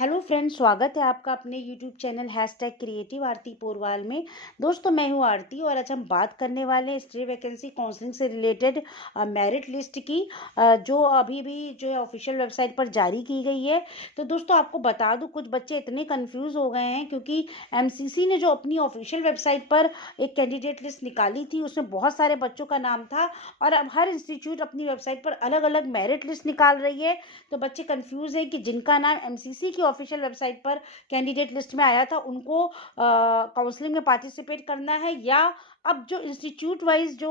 Hello friends, स्वागत है आपका अपने यूट्यूब चैनल हैशटैग क्रिएटिव आरती पोरवाल में। दोस्तों, मैं हूं आरती और आज हम बात करने वाले हैं स्ट्रे वैकेंसी काउंसलिंग से रिलेटेड मेरिट लिस्ट की, जो अभी भी जो है ऑफिशियल वेबसाइट पर जारी की गई है। तो दोस्तों, आपको बता दूं, कुछ बच्चे इतने कंफ्यूज हो गए हैं क्योंकि एमसीसी ने जो अपनी ऑफिशियल वेबसाइट पर एक कैंडिडेट लिस्ट निकाली थी उसमें बहुत सारे बच्चों का नाम था और अब हर इंस्टीट्यूट अपनी वेबसाइट पर अलग अलग मेरिट लिस्ट निकाल रही है। तो बच्चे कंफ्यूज है कि जिनका नाम एमसीसी की ऑफिशियल वेबसाइट पर कैंडिडेट लिस्ट में आया था उनको काउंसलिंग में पार्टिसिपेट करना है, या अब जो इंस्टीट्यूट वाइज जो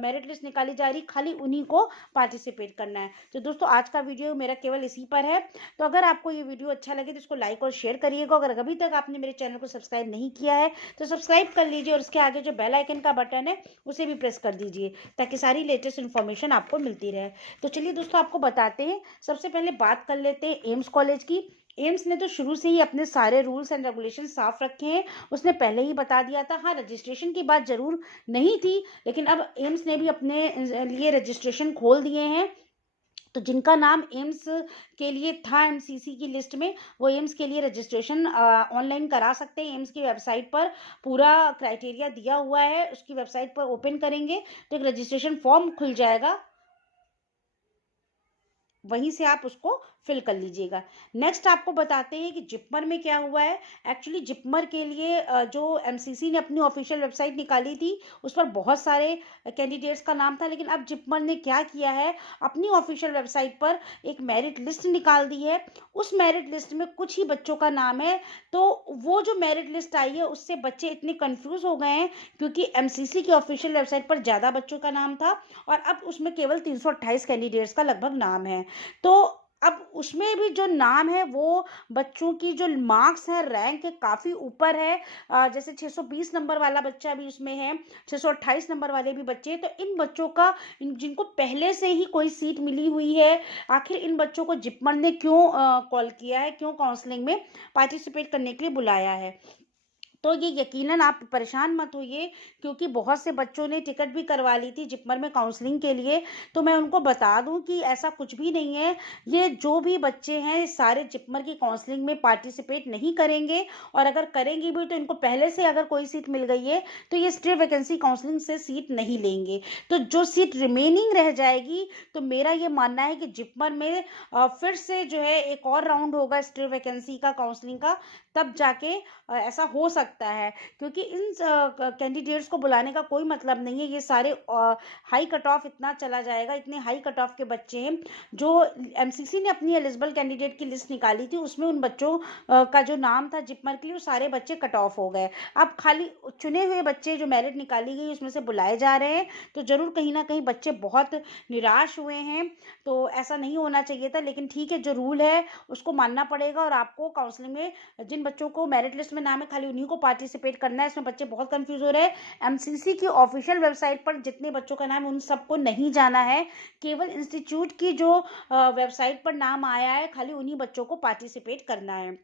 मेरिट लिस्ट निकाली जा रही खाली उन्हीं को पार्टिसिपेट करना है। तो दोस्तों, आज का वीडियो मेरा केवल इसी पर है। तो अगर आपको ये वीडियो अच्छा लगे तो इसको लाइक और शेयर करिएगा। अगर अभी तक आपने मेरे चैनल को सब्सक्राइब नहीं किया है तो सब्सक्राइब कर लीजिए और उसके आगे जो बेल आइकन का बटन है उसे भी प्रेस कर दीजिए ताकि सारी लेटेस्ट इन्फॉर्मेशन आपको मिलती रहे। तो चलिए दोस्तों, आपको बताते हैं। सबसे पहले बात कर लेते हैं एम्स कॉलेज की। एम्स ने तो शुरू से ही अपने सारे रूल्स एंड रेगुलेशन साफ रखे हैं। उसने पहले ही बता दिया था। हाँ, रजिस्ट्रेशन की बात जरूर नहीं थी, लेकिन अब एम्स ने भी अपने लिए रजिस्ट्रेशन खोल दिए हैं। तो जिनका नाम एम्स के लिए था एमसीसी की लिस्ट में, वो एम्स के लिए रजिस्ट्रेशन ऑनलाइन करा सकते हैं। एम्स की वेबसाइट पर पूरा क्राइटेरिया दिया हुआ है। उसकी वेबसाइट पर ओपन करेंगे तो एक रजिस्ट्रेशन फॉर्म खुल जाएगा, वहीं से आप उसको फिल कर लीजिएगा। नेक्स्ट आपको बताते हैं कि जिपमर में क्या हुआ है। एक्चुअली जिपमर के लिए जो एमसीसी ने अपनी ऑफिशियल वेबसाइट निकाली थी उस पर बहुत सारे कैंडिडेट्स का नाम था, लेकिन अब जिपमर ने क्या किया है, अपनी ऑफिशियल वेबसाइट पर एक मेरिट लिस्ट निकाल दी है। उस मेरिट लिस्ट में कुछ ही बच्चों का नाम है। तो वो जो मेरिट लिस्ट आई है उससे बच्चे इतने कंफ्यूज हो गए हैं क्योंकि एमसीसी की ऑफिशियल वेबसाइट पर ज़्यादा बच्चों का नाम था और अब उसमें केवल 328 कैंडिडेट्स का लगभग नाम है। तो अब उसमें भी जो नाम है वो बच्चों की जो मार्क्स है, रैंक है, काफ़ी ऊपर है। जैसे 620 नंबर वाला बच्चा भी उसमें है, 628 नंबर वाले भी बच्चे हैं। तो इन बच्चों का, जिनको पहले से ही कोई सीट मिली हुई है, आखिर इन बच्चों को जिपमर ने क्यों कॉल किया है, क्यों काउंसलिंग में पार्टिसिपेट करने के लिए बुलाया है। तो ये यकीनन आप परेशान मत होइए क्योंकि बहुत से बच्चों ने टिकट भी करवा ली थी जिपमर में काउंसलिंग के लिए। तो मैं उनको बता दूं कि ऐसा कुछ भी नहीं है। ये जो भी बच्चे हैं सारे जिपमर की काउंसलिंग में पार्टिसिपेट नहीं करेंगे, और अगर करेंगे भी तो इनको पहले से अगर कोई सीट मिल गई है तो ये स्टे वैकेंसी काउंसलिंग से सीट नहीं लेंगे। तो जो सीट रिमेनिंग रह जाएगी, तो मेरा ये मानना है कि जिपमर में फिर से जो है एक और राउंड होगा स्टे वैकेंसी का, काउंसलिंग का। तब जाके ऐसा हो सकता है, क्योंकि इन कैंडिडेट्स को बुलाने का कोई मतलब नहीं है। ये सारे हाई कट ऑफ इतना चला जाएगा, इतने हाई कट ऑफ के बच्चे हैं। जो एमसीसी ने अपनी एलिजिबल कैंडिडेट की लिस्ट निकाली थी उसमें उन बच्चों का जो नाम था जिपमर के लिए, वो सारे बच्चे कट ऑफ हो गए। अब खाली चुने हुए बच्चे जो मेरिट निकाली गई उसमें से बुलाए जा रहे हैं। तो जरूर कहीं ना कहीं बच्चे बहुत निराश हुए हैं। तो ऐसा नहीं होना चाहिए था, लेकिन ठीक है, जो रूल है उसको मानना पड़ेगा और आपको काउंसलिंग में जिन बच्चों को मेरिट लिस्ट में नाम है खाली उन्हीं को पार्टिसिपेट करना है। इसमें बच्चे बहुत कंफ्यूज हो रहे हैं। एमसीसी की ऑफिशियल वेबसाइट पर जितने बच्चों का नाम है उन सबको नहीं जाना है। केवल इंस्टीट्यूट की जो वेबसाइट पर नाम आया है खाली उन्हीं बच्चों को पार्टिसिपेट करना है।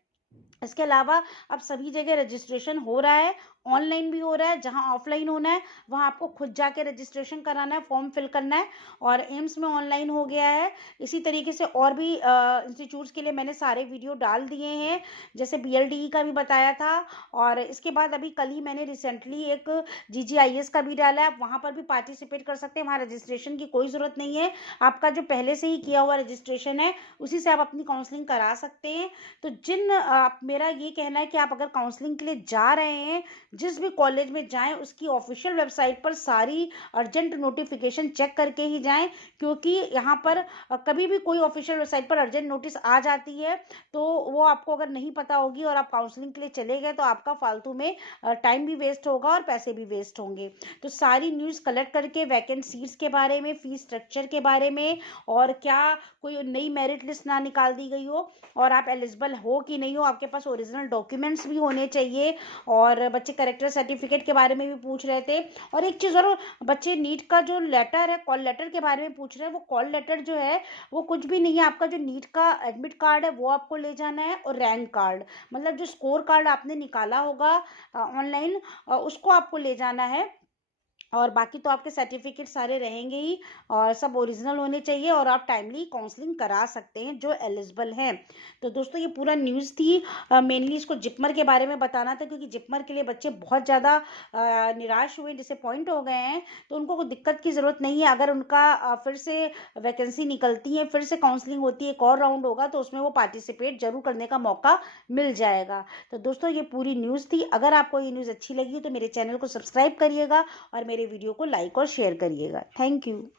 इसके अलावा अब सभी जगह रजिस्ट्रेशन हो रहा है, ऑनलाइन भी हो रहा है। जहां ऑफलाइन होना है वहां आपको खुद जाके रजिस्ट्रेशन कराना है, फॉर्म फिल करना है। और एम्स में ऑनलाइन हो गया है। इसी तरीके से और भी इंस्टीट्यूट्स के लिए मैंने सारे वीडियो डाल दिए हैं, जैसे बीएलडीई का भी बताया था। और इसके बाद अभी कल ही मैंने रिसेंटली एक जीजीआईएस का भी डाला है। आप वहां पर भी पार्टिसिपेट कर सकते हैं। वहां रजिस्ट्रेशन की कोई ज़रूरत नहीं है। आपका जो पहले से ही किया हुआ रजिस्ट्रेशन है उसी से आप अपनी काउंसलिंग करा सकते हैं। तो आप, मेरा ये कहना है कि आप अगर काउंसलिंग के लिए जा रहे हैं, जिस भी कॉलेज में जाएं उसकी ऑफिशियल वेबसाइट पर सारी अर्जेंट नोटिफिकेशन चेक करके ही जाएं। क्योंकि यहाँ पर कभी भी कोई ऑफिशियल वेबसाइट पर अर्जेंट नोटिस आ जाती है तो वो आपको अगर नहीं पता होगी और आप काउंसलिंग के लिए चले गए तो आपका फालतू में टाइम भी वेस्ट होगा और पैसे भी वेस्ट होंगे। तो सारी न्यूज़ कलेक्ट करके वैकेंट सीट्स के बारे में, फीस स्ट्रक्चर के बारे में, और क्या कोई नई मेरिट लिस्ट ना निकाल दी गई हो और आप एलिजिबल हो कि नहीं हो, आपके पास ओरिजिनल डॉक्यूमेंट्स भी होने चाहिए। और बच्चे करेक्टर सर्टिफिकेट के बारे में भी पूछ रहे थे। और एक चीज़ और, बच्चे नीट का जो लेटर है, कॉल लेटर के बारे में पूछ रहे हैं। वो कॉल लेटर जो है वो कुछ भी नहीं है। आपका जो नीट का एडमिट कार्ड है वो आपको ले जाना है, और रैंक कार्ड, मतलब जो स्कोर कार्ड आपने निकाला होगा ऑनलाइन, उसको आपको ले जाना है। और बाकी तो आपके सर्टिफिकेट सारे रहेंगे ही और सब ओरिजिनल होने चाहिए और आप टाइमली काउंसलिंग करा सकते हैं जो एलिजिबल हैं। तो दोस्तों ये पूरा न्यूज़ थी, मेनली इसको जिपमर के बारे में बताना था क्योंकि जिपमर के लिए बच्चे बहुत ज़्यादा निराश हुए, डिसअपॉइंट हो गए हैं। तो उनको कोई दिक्कत की ज़रूरत नहीं है, अगर उनका फिर से वैकेंसी निकलती है, फिर से काउंसलिंग होती है, एक और राउंड होगा तो उसमें वो पार्टिसिपेट जरूर करने का मौका मिल जाएगा। तो दोस्तों ये पूरी न्यूज़ थी। अगर आपको ये न्यूज़ अच्छी लगी तो मेरे चैनल को सब्सक्राइब करिएगा और मेरे वीडियो को लाइक और शेयर करिएगा। Thank you.